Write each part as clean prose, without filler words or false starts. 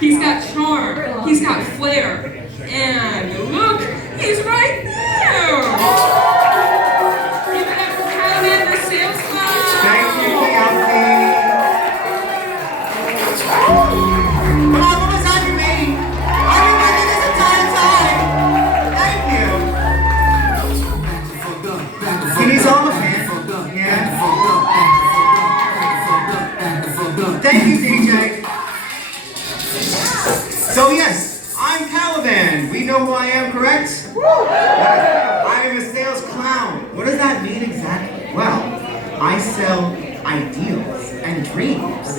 He's got charm, he's got flair, and look, he's right there! Give it up for Caliban, the sales clown! Thank you, Kelsey. Come on, what was on your name? I've been working this entire time. Thank you. Can you solve a fan? Yeah. Thank you, DJ. So yes, I'm Caliban. We know who I am, correct? I am a sales clown. What does that mean exactly? Well, I sell ideals and dreams.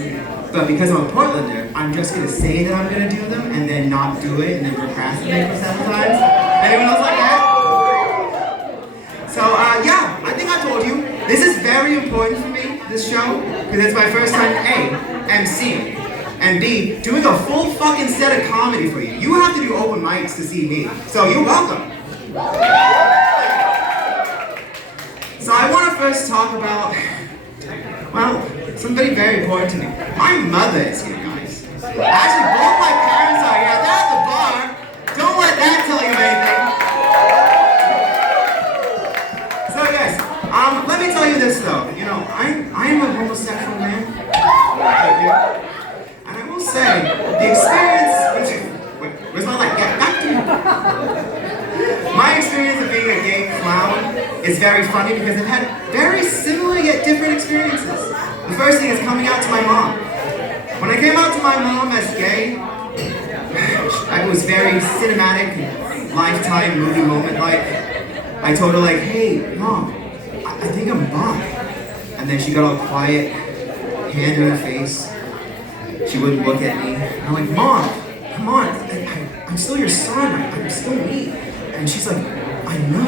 But because I'm a Portlander, I'm just gonna say that I'm gonna do them and then not do it and then procrastinate for 7 times. Anyone else like that? So yeah, I think I told you, this is very important for me, this show, because it's my first time A, emceeing, and B, doing a full fucking set of comedy for you. You have to do open mics to see me, so you're welcome. So I want to first talk about, well, somebody very important to me. My mother is here, guys. Actually, both my parents are here. They're at the bar. Don't let that tell you anything. So yes, let me tell you this though. You know, I am a homosexual man. Thank you. And I will say, the experience. Wait, where's my light? Get back to me. My experience of being a gay clown is very funny because I've had very similar yet different experiences. The first thing is coming out to my mom. When I came out to my mom as gay, it was very cinematic, lifetime movie moment like. I told her like, hey, Mom, I think I'm bi. And then she got all quiet, hand in her face. She wouldn't look at me. And I'm like, Mom, come on, I'm still your son, I'm still me. And she's like, I know.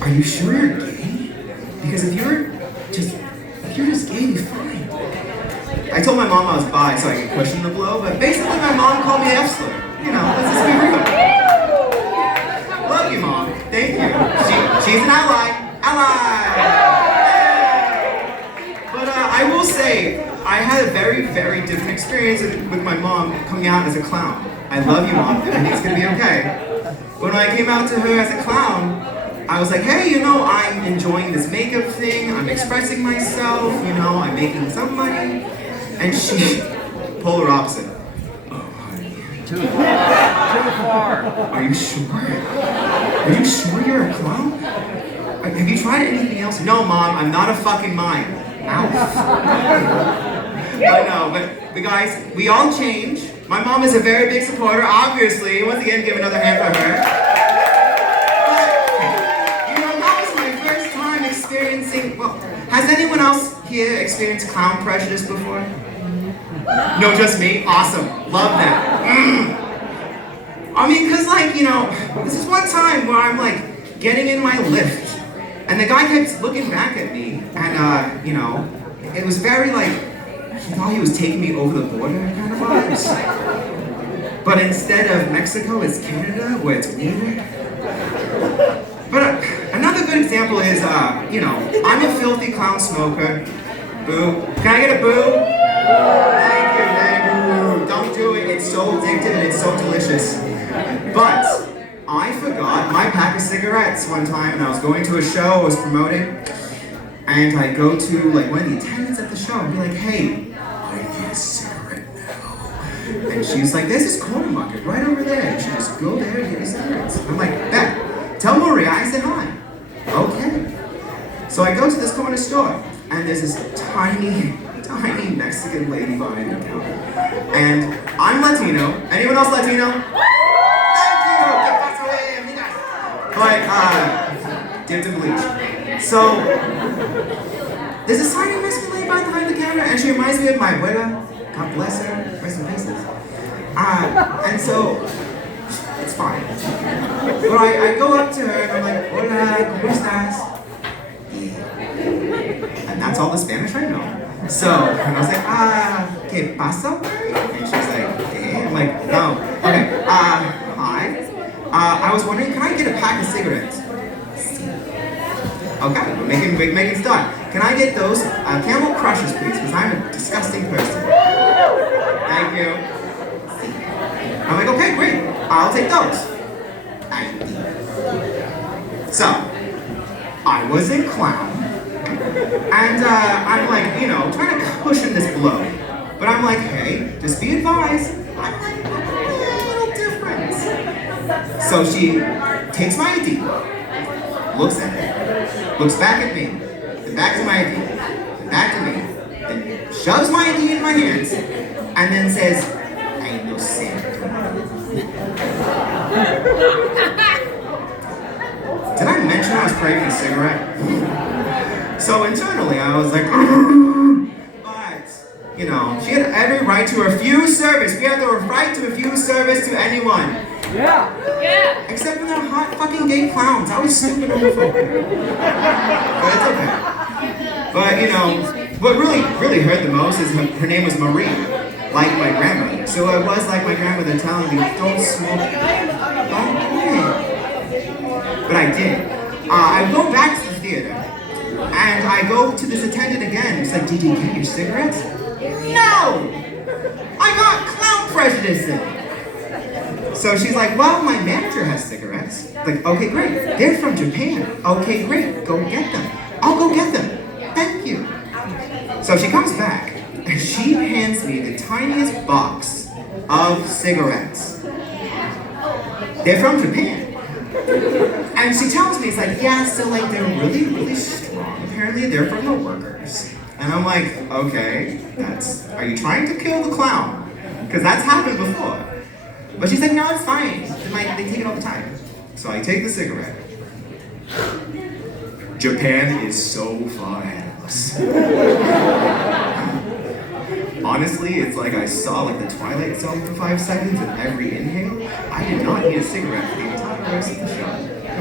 Are you sure you're gay? Because if you're just gay, you're fine. I told my mom I was bi so I could cushion the blow, but basically my mom called me F-slur. You know, let's just be real. Love you, Mom. Thank you. She's an ally. But I will say, I had a very, very different experience with my mom coming out as a clown. I love you, Mom. Everything's gonna be okay. But when I came out to her as a clown, I was like, hey, you know, I'm enjoying this makeup thing. I'm expressing myself. You know, I'm making some money. And she, polar opposite. Oh, honey. Too far. Are you sure? Are you sure you're a clown? Have you tried anything else? No, Mom, I'm not a fucking mime. Ow. I know, but guys, we all change. My mom is a very big supporter, obviously. Once again, give another hand for her. But, you know, that was my first time experiencing, well, has anyone else here experienced clown prejudice before? No, just me? Awesome. Love that. I mean, cause like, you know, this is one time where I'm like getting in my lift and the guy kept looking back at me and, you know, it was very like, he thought he was taking me over the border kind of vibes. But instead of Mexico, it's Canada where it's weirder. But another good example is, you know, I'm a filthy clown smoker. Boo. Can I get a boo? Thank you. Don't do it. It's so addictive and it's so delicious. But I forgot my pack of cigarettes one time, and I was going to a show I was promoting, and I go to like one of the attendants at the show and be like, hey, I need a cigarette now. And she's like, there's this corner market right over there. You should just go there and get your cigarettes. I'm like, bet. Tell Maria I said hi. Okay. So I go to this corner store, and there's this tiny Mexican lady behind the counter. And I'm Latino. Anyone else Latino? Thank you! But, dipped in bleach. So, there's this tiny Mexican lady behind the counter, and she reminds me of my abuela. God bless her. Rest in peace. And so, it's fine. But I go up to her, and I'm like, hola, ¿cómo estás? And that's all the Spanish I know. So, and I was like, ¿qué pasa? And she's like, ¿qué? I'm like, no. Okay, hi. I was wondering, can I get a pack of cigarettes? Okay, we're making start. Can I get those Camel Crushers, please? Because I'm a disgusting person. Thank you. I'm like, okay, great. I'll take those. So, I was a clown, and I'm like, you know, trying to cushion this blow. But I'm like, hey, just be advised, I'm like a little different. So she takes my ID, looks at it, looks back at me, then back to my ID, then back to me, then shoves my ID in my hands, and then says, I ain't no Santa. Did I mention I was craving a cigarette? So internally I was like, but, you know, she had every right to refuse service. We have the right to refuse service to anyone. Yeah. Except when they're hot fucking gay clowns. I was stupid homophobic. But it's okay. But, you know, what really hurt the most is her name was Marie, like my grandmother. So it was like my grandmother telling me, don't smoke, don't quit. But I did. I go back to the theater, and I go to this attendant again. He's like, did you get your cigarettes? No! I got clown prejudice in. So she's like, well, my manager has cigarettes. Like, okay, great. They're from Japan. Okay, great. Go get them. I'll go get them. Thank you. So she comes back, and she hands me the tiniest box of cigarettes. They're from Japan. And she tells me, it's like, yeah, so like they're really strong. Apparently they're from the workers. And I'm like, okay, are you trying to kill the clown? Because that's happened before. But she's like, no, it's fine. They take it all the time. So I take the cigarette. Japan is so far ahead of us. Honestly, it's like I saw like the Twilight Zone for 5 seconds and every inhale. I did not need a cigarette for the entire rest of the show.